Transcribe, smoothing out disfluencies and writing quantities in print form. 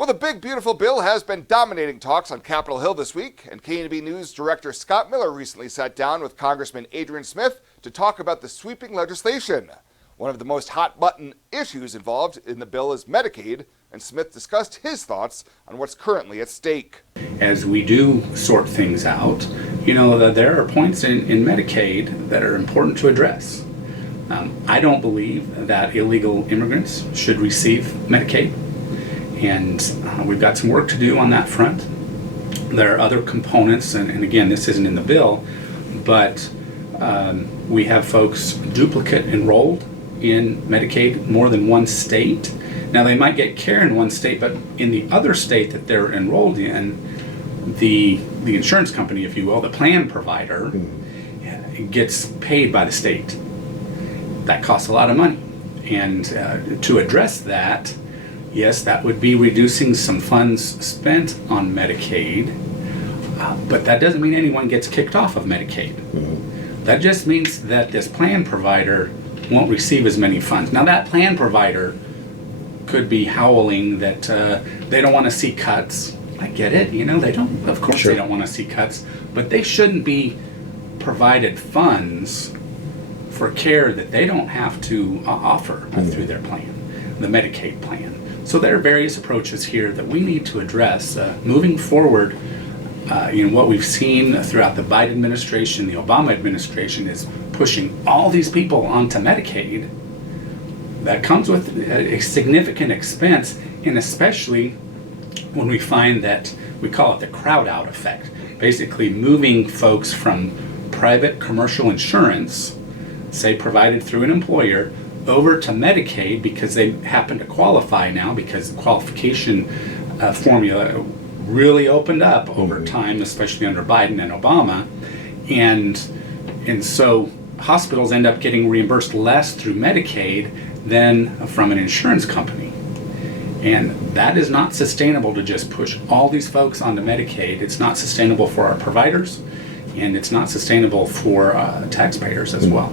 Well, the big, beautiful bill has been dominating talks on Capitol Hill this week, and KNEB News Director Scott Miller recently sat down with Congressman Adrian Smith to talk about the sweeping legislation. One of the most hot-button issues involved in the bill is Medicaid, and Smith discussed his thoughts on what's currently at stake. As we do sort things out, there are points in Medicaid that are important to address. I don't believe that illegal immigrants should receive Medicaid. And we've got some work to do on that front. There are other components, and again, this isn't in the bill, but we have folks duplicate enrolled in Medicaid more than one state. Now, they might get care in one state, but in the other state that they're enrolled in, the insurance company, if you will, the plan provider, gets paid by the state. That costs a lot of money. And to address that, yes, that would be reducing some funds spent on Medicaid, but that doesn't mean anyone gets kicked off of Medicaid. That just means that this plan provider won't receive as many funds. Now, that plan provider could be howling that they don't want to see cuts. I get it, they don't, of course They don't want to see cuts, but they shouldn't be provided funds for care that they don't have to offer through their plan, the Medicaid plan. So there are various approaches here that we need to address. Moving forward, what we've seen throughout the Biden administration, the Obama administration, is pushing all these people onto Medicaid. That comes with a significant expense, and especially when we find that, we call it the crowd out effect, basically moving folks from private commercial insurance, say provided through an employer, over to Medicaid because they happen to qualify now, because the qualification formula really opened up over time, especially under Biden and Obama, and so hospitals end up getting reimbursed less through Medicaid than from an insurance company. And that is not sustainable to just push all these folks onto Medicaid. It's not sustainable for our providers, and it's not sustainable for taxpayers as well.